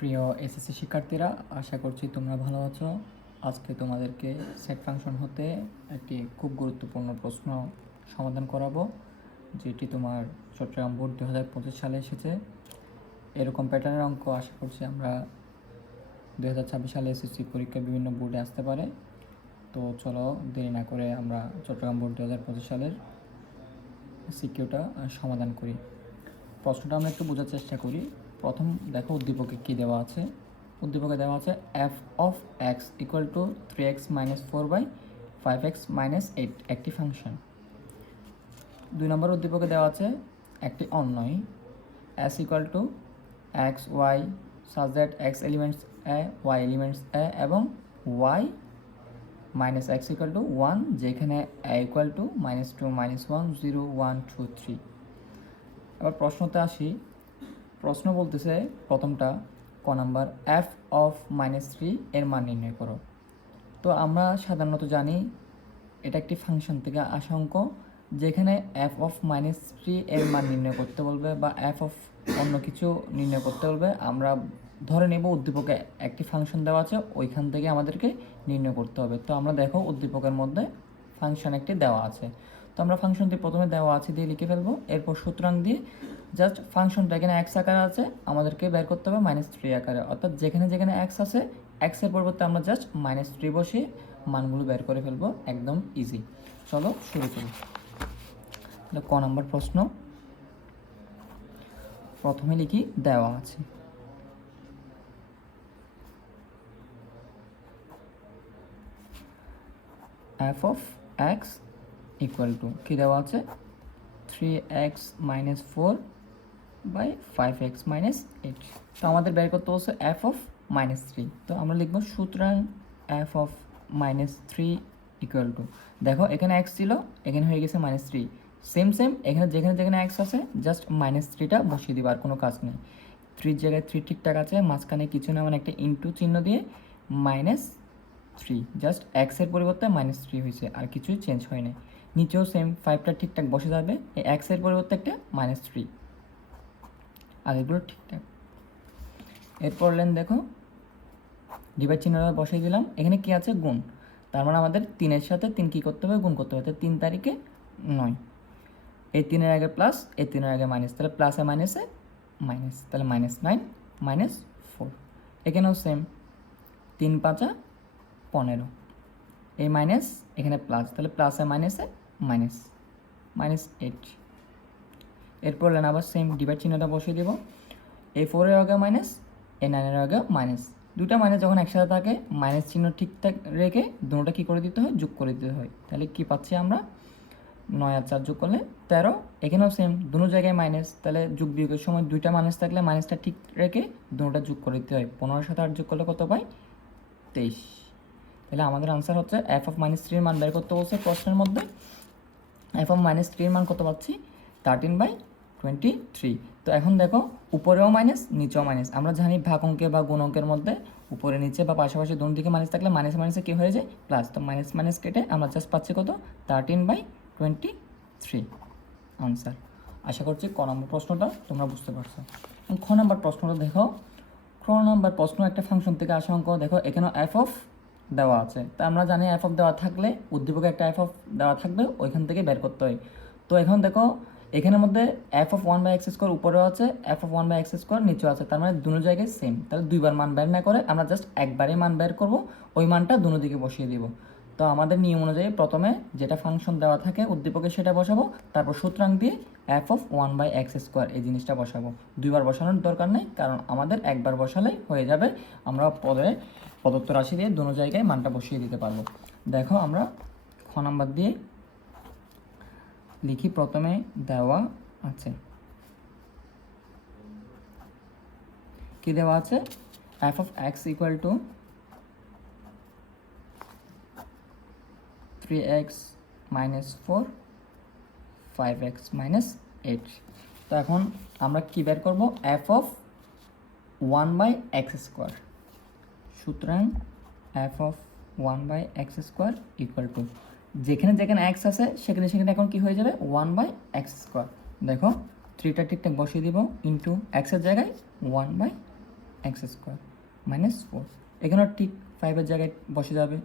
প্রিয় এসএসসি শিক্ষার্থীরা, আশা করছি তোমরা ভালো আছো। আজকে তোমাদেরকে সেট ফাংশন হতে একটি খুব গুরুত্বপূর্ণ প্রশ্ন সমাধান করাবো, যেটি তোমার চট্টগ্রাম বোর্ড 2025 সালে এসেছে। এরকম প্যাটার্নের অঙ্ক আশা করছি আমরা 2026 সালে এসএসসি পরীক্ষা বিভিন্ন বোর্ডে আসতে পারে। তো চলো দেরি না করে আমরা চট্টগ্রাম বোর্ড 2025 সালের সিকিউটা সমাধান করি। প্রশ্নটা আমরা একটু বোঝার চেষ্টা করি। প্রথম দেখো উদ্দীপকে কী দেওয়া আছে। উদ্দীপকে দেওয়া আছে f of x equal two 3x - 4/5x - 8 একটি ফাংশন। 2 নম্বর উদ্দীপকে দেওয়া আছে একটি অন্যয় S equal to x y such that x elements A y elements A এবং y minus x equal to 1, যেখানে এ ইকুয়াল টু -2 -1 0 1 2 3। এবার প্রশ্নতে আসি। প্রশ্ন বলতেছে প্রথমটা ক নাম্বার এফ অফ -3 এর মান নির্ণয় করো। তো আমরা সাধারণত জানি এটা একটি ফাংশন থেকে আসা অঙ্ক, যেখানে এফ অফ -3 এর মান নির্ণয় করতে বলবে বা এফ অফ অন্য কিছু নির্ণয় করতে বলবে। আমরা ধরে নেব উদ্দীপকে একটি ফাংশন দেওয়া আছে, ওইখান থেকে আমাদেরকে নির্ণয় করতে হবে। তো আমরা দেখো উদ্দীপকের মধ্যে ফাংশন একটি দেওয়া আছে। তো আমরা ফাংশনটি প্রথমে দেওয়া আছে দিয়ে লিখে ফেলবো, এরপর সুতরাং দিয়ে জাস্ট ফাংশনটা এখানে এক্স আকারে আছে, আমাদেরকে বের করতে হবে -3 আকারে। অর্থাৎ যেখানে যেখানে এক্স আছে এক্সের পরিবর্তে আমরা জাস্ট -3 বসিয়ে মানগুলো বের করে ফেলবো, একদম ইজি। চলো শুরু করি। তাহলে ক নম্বর প্রশ্ন, প্রথমে লিখি দেওয়া আছে f of x equal to কী দেওয়া আছে 3x - 4/5x - 8। তো আমাদের বের করতে বলছে এফ অফ -3। তো আমরা লিখব সুতরাং এফ অফ -3 ইকুয়াল টু, দেখো এখানে এক্স ছিল, এখানে হয়ে গেছে -3। সেম এখানে যেখানে যেখানে এক্স আছে জাস্ট -3টা বসিয়ে দিব, আর কোনো কাজ নেই। 3 জায়গায় 3 ঠিকঠাক আছে, মাঝখানে কিছু না, মানে একটা ইনটু চিহ্ন দিয়ে -3, জাস্ট এক্সের পরিবর্তে -3 হয়েছে, আর কিছুই চেঞ্জ হয় না। নিচেও সেম 5টা ঠিকঠাক বসে যাবে, এই এক্সের পরিবর্তে একটা -3, আর এগুলো ঠিকঠাক। এরপর লেন দেখো ডিভাইড চিহ্নটা বসিয়ে দিলাম, এখানে কি আছে গুণ, তার মানে আমাদের 3-এর সাথে 3 কী করতে হবে, গুণ করতে হবে। 3 তারিখে 9, এই 3-এর আগে প্লাস, এই 3-এর আগে মাইনাস, তাহলে প্লাসে মাইনাসে মাইনাস, তাহলে -9 - 4। এখানেও সেম 3 5 15, এই মাইনাস এখানে প্লাস, তাহলে প্লাসে মাইনাসে মাইনাস -8। এরপর লেন আবার সেম ডিভাইড চিহ্নটা বসিয়ে দেব, এই 4-এর আগে মাইনাস, এই 9-এর আগে মাইনাস। দুটা মাইনাস যখন একসাথে থাকে মাইনাস চিহ্ন ঠিকঠাক রেখে দুটোটা কী করে দিতে হয়, যোগ করে দিতে হয়। তাহলে কি পাচ্ছি আমরা 9 আর 4 যোগ করলে 13। এখানেও সেম দুটো জায়গায় মাইনাস, তাহলে যোগ বিয়োগের সময় দুইটা মাইনাস থাকলে মাইনাসটা ঠিক রেখে দুটোটা যোগ করে দিতে হয়। 15-এর সাথে 8 যোগ করলে কত পাই, 23। তাহলে আমাদের আনসার হচ্ছে এফ অফ -3 মান বের করতে বলছে প্রশ্নের মধ্যে। এফ অফ -3 মান কত পাচ্ছি 13/23। তো এখন দেখো উপরেও মাইনাস নিচেও মাইনাস। আমরা জানি ভাগ অঙ্কে বা গুণ অঙ্কের মধ্যে উপরে নিচে বা পাশাপাশি দুই দিকে মাইনাস থাকলে মাইনাস মাইনাসে কী হয়ে যায় প্লাস। তো মাইনাস মাইনাস কেটে আমরা জাস্ট পাচ্ছি কত 13/23 আনসার। আশা করছি ক নম্বর প্রশ্নটা তোমরা বুঝতে পারছো। খ নম্বর প্রশ্নটা দেখো। খ নম্বর প্রশ্ন একটা ফাংশন থেকে আসা অঙ্ক। দেখো এখানে এফ অফ দেওয়া আছে, তা আমরা জানি এফ অফ দেওয়া থাকলে উদ্দীপকে একটা এফ অফ দেওয়া থাকবে, ওইখান থেকে বের করতে হয়। তো এখন দেখো এখানের মধ্যে এফ অফ 1/x² উপরেও আছে, এফ অফ 1/x² নিচেও আছে, তার মানে দুটো জায়গায় সেম। তাহলে দুইবার মান বের না করে আমরা জাস্ট একবারই মান বের করব, ওই মানটা দুটো দিকে বসিয়ে দিব। তো আমাদের নিয়ম অনুযায়ী প্রথমে যেটা ফাংশন দেওয়া থাকে উদ্দীপকে সেটা বসাবো, তারপর সুতরাং দিয়ে এফ অফ 1/x² এই জিনিসটা বসাবো। দুইবার বসানোর দরকার নেই, কারণ আমাদের একবার বসালেই হয়ে যাবে। আমরা প্রদত্ত রাশি দিয়ে দুটো জায়গায় মানটা বসিয়ে দিতে পারবো। দেখো আমরা খ নাম্বার দিয়ে লিখি। প্রথমে দেওয়া আছে কি দেওয়া আছে f of x equal two 3x - 4 5x - 8। তো এখন আমরা কি বের করব এফ অফ 1/x²। সুতরাং F of 1/x² equal to যেখানে যেখানে এক্স আছে সেখানে সেখানে এখন কি হয়ে যাবে 1/x²। দেখো 3টা ঠিকঠাক বসিয়ে দিব ইন্টু এক্সের জায়গায় 1/x²। এক্স স্কোয়ার মাইনাস 4, এখানেও ঠিক 5-এর জায়গায় বসে যাবে,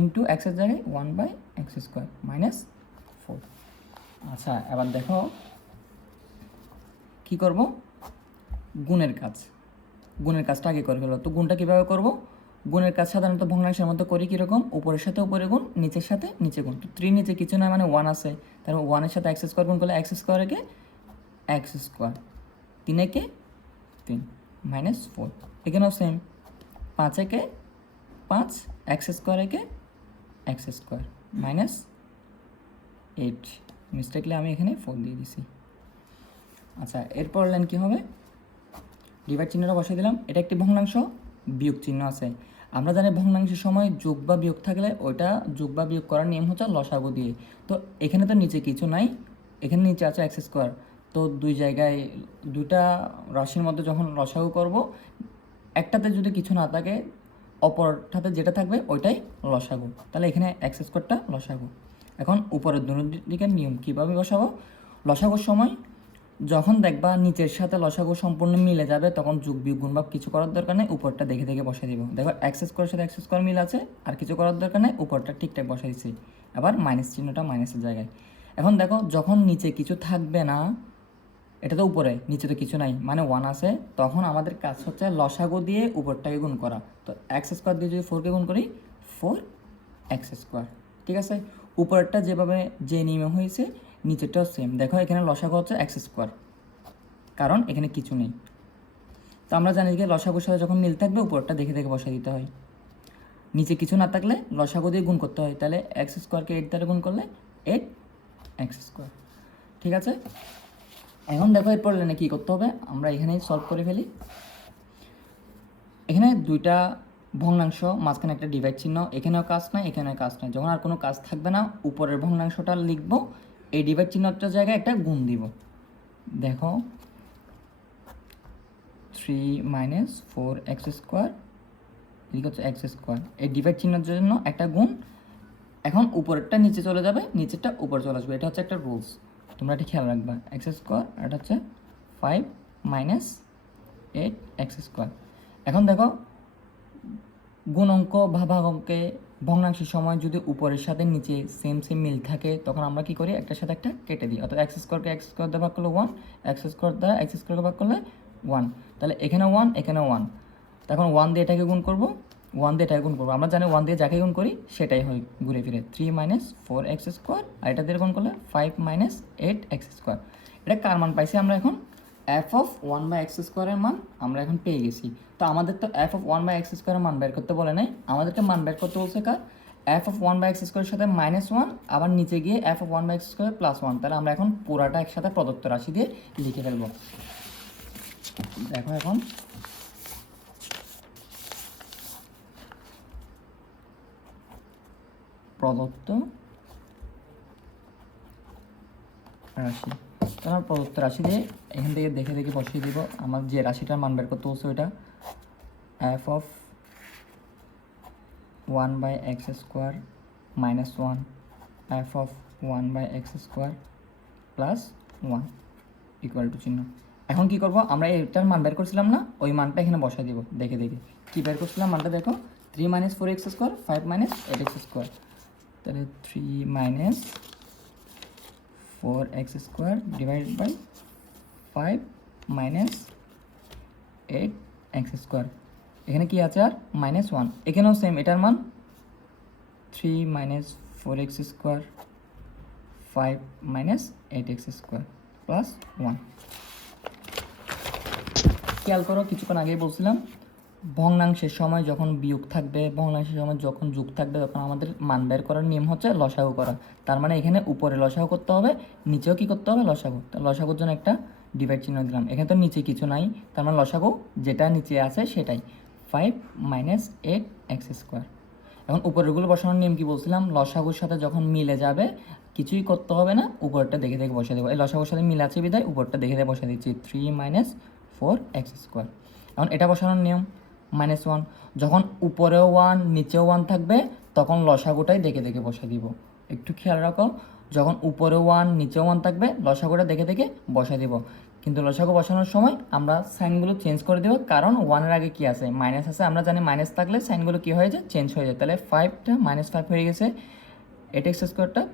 ইন্টু এক্সের জায়গায় 1/x স্কোয়ার মাইনাস 4। আচ্ছা, এবার দেখো কি করব, গুণের কাজটা আগে করে ফেলো। তো গুণটা কীভাবে করব, গুণের কাজ সাধারণত ভগ্নাংশের মধ্যে করি কীরকম, উপরের সাথে উপরে গুণ, নিচের সাথে নিচে গুণ। তো 3 নিচে কিছু নয় মানে 1 আছে, তার 1-এর সাথে এক্স স্কোয়ার গুণ করলে এক্স স্কোয়ার একে এক্স স্কোয়ার, 3 একে 3 মাইনাস 4, এখানেও সেম, 5 একে 5, এক্স স্কোয়ার একে এক্স স্কোয়ার মাইনাস 8, মিস্টেকলি আমি এখানে 4 দিয়ে দিছি। আচ্ছা, এরপর লাইন কী হবে, ডিভাইড চিহ্নটা বসিয়ে দিলাম, এটা একটি ভগ্নাংশ, বিয়োগ চিহ্ন আছে। আমরা জানি ভগ্নাংশের সময় যোগ বা বিয়োগ থাকলে ওইটা যোগ বা বিয়োগ করার নিয়ম হচ্ছে লসাগু দিয়ে। তো এখানে তো নিচে কিছু নাই, এখানে নিচে আছে এক্স স্কোয়ার, তো দুই জায়গায় দুইটা রাশির মধ্যে যখন লসাগু করব, একটাতে যদি কিছু না থাকে অপরটাতে যেটা থাকবে ওইটাই লসাগু, তাহলে এখানে এক্স স্কোয়ারটা লসাগু। এখন উপরের দিকের নিয়ম কীভাবে বসাবো, লসাগুর সময় যখন দেখবা নিচের সাথে লসাগু সম্পূর্ণ মিলে যাবে তখন যোগ বিয়োগ গুণ বা কিছু করার দরকার নেই, উপরটা দেখে দেখে বসে দিব। দেখো এক্স স্কোয়ারের সাথে এক্স স্কোয়ার মিল আছে, আর কিছু করার দরকার নেই, উপরটা ঠিকঠাক বসে দিচ্ছি। আবার মাইনাস চিহ্নটা মাইনাসের জায়গায়। এখন দেখো যখন নিচে কিছু থাকবে না, এটা তো উপরে, নিচে তো কিছু নাই মানে 1 আছে, তখন আমাদের কাজ হচ্ছে লসাগু দিয়ে উপরটাকে গুণ করা। তো এক্স স্কোয়ার দিয়ে যদি 4কে গুণ করি 4x স্কোয়ার, ঠিক আছে। উপরেরটা যেভাবে যে নিয়মে হয়েছে নিচেরটাও সেম। দেখো এখানে লসাগু হচ্ছে এক্স স্কোয়ার, কারণ এখানে কিছু নেই। তো আমরা জানি যে লসাগুর সাথে যখন মিল থাকবে উপরটা দেখে দেখে বসাই দিতে হয়, নিচে কিছু না থাকলে লসাগু দিয়ে গুণ করতে হয়। তাহলে এক্স স্কোয়ারকে 8 দ্বারা গুণ করলে 8x স্কোয়ার, ঠিক আছে। এখন দেখো এরপর লাইনে কী করতে হবে, আমরা এখানেই সলভ করে ফেলি। এখানে দুইটা ভগ্নাংশ, মাঝখানে একটা ডিভাইড চিহ্ন, এখানেও কাজ নাই এখানেও কাজ নাই। যখন আর কোনো কাজ থাকবে না উপরের ভগ্নাংশটা লিখবো, এই ডিভাইড চিহ্নটার জায়গায় একটা গুণ দিব। দেখো 3 - 4x স্কোয়ার এদিকে হচ্ছে এক্স স্কোয়ার, এই ডিভাইড চিহ্নের জন্য একটা গুণ। এখন উপরেরটা নিচে চলে যাবে, নিচেরটা উপরে চলে আসবে, এটা হচ্ছে একটা রুলস, তোমরা এটা খেয়াল রাখবা। এক্স স্কোয়ার, এটা হচ্ছে 5 - 8x স্কোয়ার। এখন দেখো গুণ অঙ্ক বা ভাগ অঙ্কে ভগ্নাংশের সময় যদি উপরের সাথে নিচে সেম মিল থাকে তখন আমরা কি করি, একটার সাথে একটা কেটে দিই। অর্থাৎ এক্স স্কোয়ারকে এক্স স্কোয়ার দ্বারা ভাগ করলে 1, এক্স স্কোয়ার দ্বারা এক্স স্কোয়ারকে ভাগ করলে 1, তাহলে এখানে 1 এখানে 1, তখন 1 দিয়ে এটাকে গুণ করবো, 1 দিয়ে এটাকে গুণ করবো। আমরা জানি 1 দিয়ে যাকে গুণ করি সেটাই হয় ঘুরে ফিরে। 3 - 4x স্কোয়ার, আর এটা দিয়ে গুণ করলে 5 - 8x স্কোয়ার। এটা কার মান পাইছি আমরা এখন, f(1/x স্কোয়ারের মান আমরা এখন পেয়ে গেছি। তো আমাদের তো f(1/x স্কোয়ারের মান বের করতে বলে নাই, আমাদেরকে মান বের করতে বলছে কার, f(1/x স্কোয়ারের সাথে -1, আবার নিচে গিয়ে f(1/x স্কোয়ার +1। তাহলে আমরা এখন পুরাটা একসাথে প্রদত্ত রাশি দিয়ে লিখে ফেলবো। দেখো এখন প্রদত্ত রাশি, তোমার প্রদত্ত রাশি দিয়ে এখান থেকে দেখে দেখে বসিয়ে দিব। আমার যে রাশিটার মান বের করতে বলছে ওইটা f(1/x square -1, f(1/x square +1) equal to চিহ্ন। এখন কি করব, আমরা এটার মান বের করছিলাম না, ওই মানটা এখানে বসাই দিব। দেখে দেখে কি বের করছিলাম মানটা দেখো, 3 - 4x স্কোয়ার 5 - 8x স্কোয়ার, তাহলে 3 - 4x square divide by 5 - 8x square. এখানে কি আছে আর -1, এখানেও সেম, এটার মান 3 - 4x স্কোয়ার 5 - 8x স্কোয়ার +1। খেয়াল করো কিছুক্ষণ আগেই বলছিলাম ভগ্নাংশের সময় যখন বিয়োগ থাকবে, ভগ্নাংশের সময় যখন যোগ থাকবে তখন আমাদের মান বের করার নিয়ম হচ্ছে লসাগু করা। তার মানে এখানে উপরে লসাগু করতে হবে, নিচেও কি করতে হবে লসাগু। তো লসাগুর জন্য একটা ডিভাইড চিহ্ন দিলাম, এখানে তো নিচে কিছু নাই, তার মানে লসাগু যেটা নিচে আছে সেটাই 5 - 8x স্কোয়ার। এখন উপরেরগুলো বসানোর নিয়ম কি বলছিলাম, লসাগুর সাথে যখন মিলে যাবে কিছুই করতে হবে না, উপরটা দেখে দেখে বসে দেবো। এই লসাগুর সাথে মিল আছে বিধায় উপরটা দেখে দেখে বসে দিচ্ছি, 3 - 4x স্কোয়ার। এখন এটা বসানোর নিয়ম -1, যখন উপরেও 1 নিচেও 1 থাকবে তখন লসাগুটাই দেখে দেখে বসে দিব। একটু খেয়াল রাখো, যখন উপরেও 1 নিচেও 1 থাকবে লসাগুটা দেখে দেখে বসে দিব। কিন্তু লসাগু বসানোর সময় আমরা সাইনগুলো চেঞ্জ করে দেবো, কারণ 1-এর আগে কি আছে, মাইনাস আছে। আমরা জানি মাইনাস থাকলে সাইনগুলো কী হয়ে যায়, চেঞ্জ হয়ে যায়। তাহলে 5টা -5 হয়ে গেছে, 8x²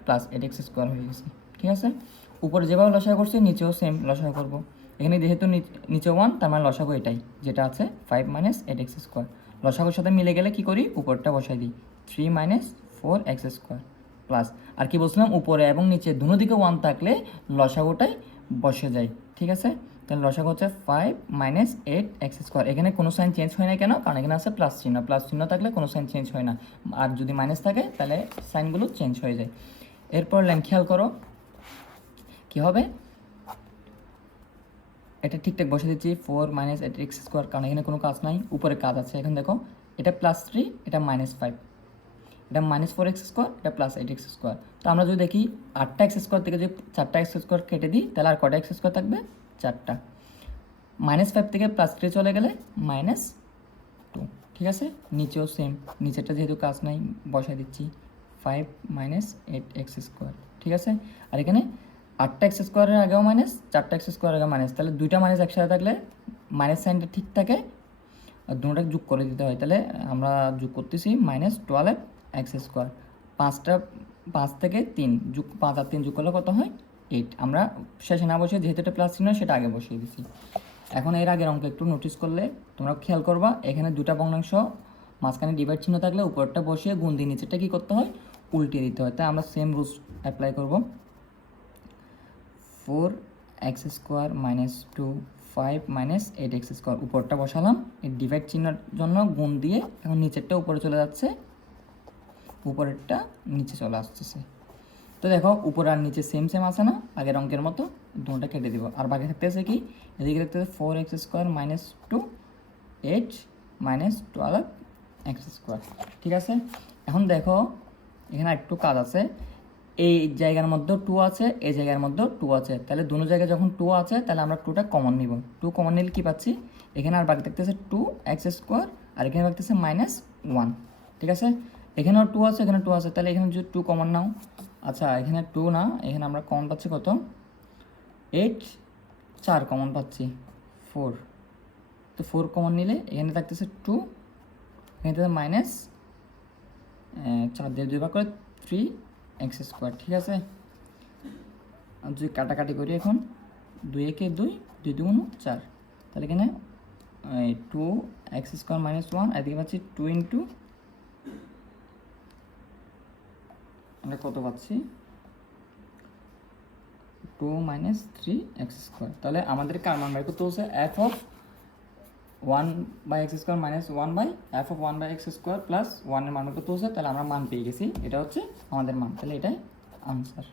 প্লাস 8x² হয়ে গেছে। ঠিক আছে, উপরে যেভাবে লসাগু করছি নিচেও সেম লসাগু করব। এখানে যেহেতু নিচে 1, তার মানে লসাগু এটাই যেটা আছে 5 - 8x²। লসাগুর সাথে মিলে গেলে কি করি, উপরটা বসাই দিই, 3 - 4x² প্লাস, আর কি বলছিলাম, উপরে এবং নিচে দুনো দিকে 1 থাকলে লসাগুটাই বসে যায়। ঠিক আছে, তাহলে লসাগু হচ্ছে 5 - 8x²। এখানে কোনো সাইন চেঞ্জ হয় না কেন, কারণ এখানে আছে প্লাস চিহ্ন। প্লাস চিহ্ন থাকলে কোনো সাইন চেঞ্জ হয় না, আর যদি মাইনাস থাকে তাহলে সাইনগুলো চেঞ্জ হয়ে যায়। এরপর লাইন খেয়াল করো কী হবে, এটা ঠিকঠাক বসে দিচ্ছি 4 - 8x², কারণ এখানে কোনো কাজ নাই, উপরে কাজ আছে। এখন দেখো এটা +3, এটা -5, এটা -4x², এটা +8x²। তো আমরা যদি দেখি 8টা x² থেকে যদি 4টা x² কেটে দিই, তাহলে আর কটা x² থাকবে, 4টা। -5 থেকে +3 চলে গেলে -2। ঠিক আছে, নিচেও সেম, নিচেরটা যেহেতু কাজ নাই বসাই দিচ্ছি 5 - 8x²। ঠিক আছে, আর এখানে 8টা x² এর আগেও মাইনাস, 4টা x² এর আগেও মাইনাস, তাহলে দুইটা মাইনাস একসাথে থাকলে মাইনাস সাইনটা ঠিক থাকে, আর দুটোটা যোগ করে দিতে হয়। তাহলে আমরা যোগ করতেছি -12x²। 5 থেকে 3 যোগ, 5 আর 3 যোগ করলে কত হয়, 8। আমরা শেষে না বসে, যেহেতু এটা প্লাস চিহ্ন সেটা আগে বসিয়ে দিছি। এখন এর আগের অঙ্ক একটু নোটিস করলে তোমরা খেয়াল করবা, এখানে দুটা ভগ্নাংশ মাঝখানে ডিভাইড চিহ্ন থাকলে উপরটা বসিয়ে গুণ দিয়ে নিচেরটা কী করতে হয়, উল্টিয়ে দিতে হয়। তাই আমরা সেম রুলস অ্যাপ্লাই করব। 4x² - 2, 5 - 8x², উপরটা বসালাম, এই ডিভাইড চিহ্নের জন্য গুণ দিয়ে এখন নিচেরটা উপরে চলে যাচ্ছে, উপরেরটা নিচে চলে আসতেছে। তো দেখো উপরে আর নিচে সেম সেম আছে না, আগের অঙ্কের মতো, দুটোটা কেটে দিব। আর বাকি থাকতেছে কি, এদিকে থাকতেছে 4x² - 2, 8 - 12x²। ঠিক আছে, এখন দেখো এখানে একটু কাজ আছে, এই জায়গার মধ্যেও 2 আছে, এই জায়গার মধ্যেও 2 আছে। তাহলে দুটো জায়গায় যখন 2 আছে, তাহলে আমরা 2টা কমন নিব। 2 কমন নিলে কী পাচ্ছি, এখানে আর বাকি থাকতেছে 2x², আর এখানে থাকতেছে -1। ঠিক আছে, এখানেও 2 আছে, এখানে 2 আছে, তাহলে এখানে যদি 2 কমন নাও, আচ্ছা এখানে 2 না, এখানে আমরা কমন পাচ্ছি কত, 8, 4 কমন পাচ্ছি 4। তো 4 কমন নিলে এখানে থাকতেছে 2, এখানে থাকতে -4 দিয়ে 2 ভাগ করে 3x²। ঠিক আছে, যদি কাটাকাটি করি এখন, 2 একে 2, 2 2 4, তাহলে এখানে 2x² - 1, এদিকে পাচ্ছি 2 ইন্টু, আমরা কত পাচ্ছি, 2 - 3x²। তাহলে আমাদের কার মান বের করতে হচ্ছে, f(1/x² - 1/f(1/x² + 1) এর মান করতে হচ্ছে। তাহলে আমরা মান পেয়ে গেছি, এটা হচ্ছে আমাদের মান, তাহলে এটাই আনসার।